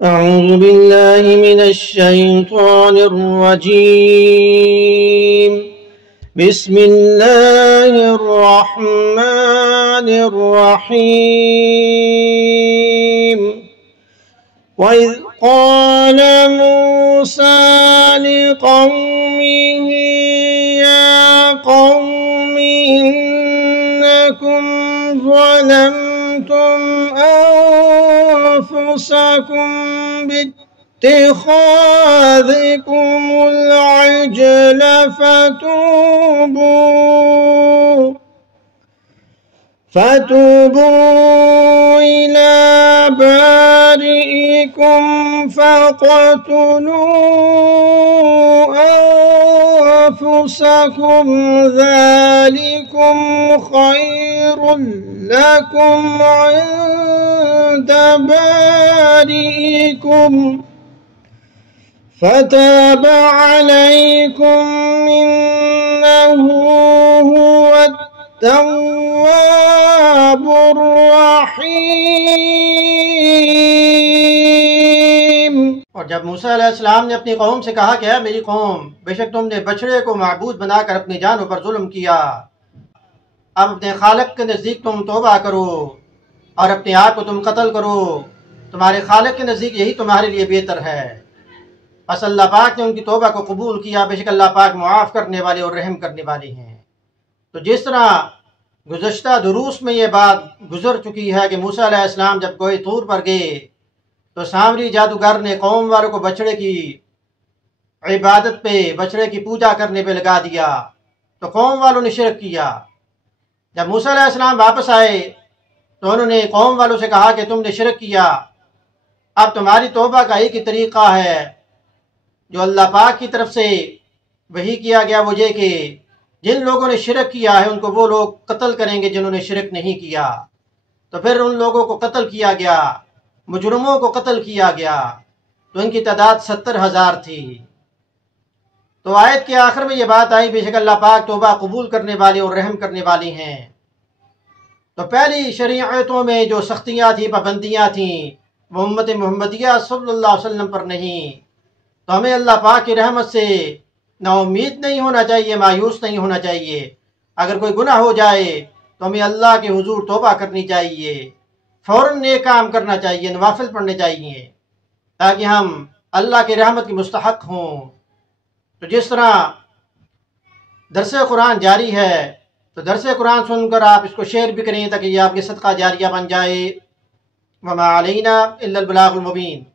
أعوذ بالله من الشيطان الرجيم. بسم الله الرحمن الرحيم. وإذ قال موسى لقومه يا قوم إنكم ظلمتم أنفسكم باتخاذكم العجل فتوبوا إلى بارئكم فاقتلوا أنفسكم ذلكم خير لكم عند بارئكم فتاب عليكم إنه هو التواب الرحیم۔ اور جب موسیٰ علیہ السلام نے اپنی قوم سے کہا کہ اے میری قوم، بے شک تم نے بچڑے کو معبود بنا کر اپنی جانوں پر ظلم کیا، اب اپنے خالق کے نزدیک تم توبہ کرو اور اپنے آپ کو تم قتل کرو، تمہارے خالق کے نزدیک یہی تمہارے لیے بہتر ہے۔ پس اللہ پاک نے ان کی توبہ کو قبول کیا، بے شک اللہ پاک معاف کرنے والے اور رحم کرنے والے ہیں۔ تو جس طرح گزشتہ دروس میں یہ بات گزر چکی ہے کہ موسیٰ علیہ السلام جب کوہ طور پر گئے تو سامری جادوگر نے قوم والوں کو بچڑے کی عبادت پہ، بچڑے کی پوجا کرنے پہ لگا دیا، تو قوم والوں نے شرک کیا۔ جب موسیٰ علیہ السلام واپس آئے تو انہوں نے قوم والوں سے کہا کہ تم نے شرک کیا، اب تمہاری توبہ کا ایک ہی طریقہ ہے جو اللہ پاک کی طرف سے وحی کیا گیا، وہ یہ کہ جن لوگوں نے شرک کیا ہے ان کو وہ لوگ قتل کریں گے جنہوں نے شرک نہیں کیا۔ تو پھر ان لوگوں کو قتل کیا گیا، مجرموں کو قتل کیا گیا، تو ان کی تعداد 70,000 تھی۔ تو آیت کے آخر میں یہ بات آئی، بے شک اللہ پاک توبہ قبول کرنے والے اور رحم کرنے والی ہیں۔ تو پہلی شریعتوں میں جو سختیاں تھیں، پابندیاں تھیں، وہ امت محمدیہ صلی اللہ علیہ وسلم پر نہیں۔ تو ہمیں اللہ پاک کی رحمت سے نا امید نہیں ہونا چاہیے، مایوس نہیں ہونا چاہیے۔ اگر کوئی گناہ ہو جائے تو ہمیں اللہ کے حضور توبہ کرنی چاہیے، فوراً نیک کام کرنا چاہیے، نوافل پڑھنے چاہیے، تاکہ ہم اللہ کی رحمت کے مستحق ہوں۔ تو جس طرح درس قرآن جاری ہے، تو درس قرآن سن کر آپ اس کو شیئر بھی کریں تاکہ یہ آپ کے صدقہ جاریہ بن جائے۔ وما علینا الا البلاغ المبین۔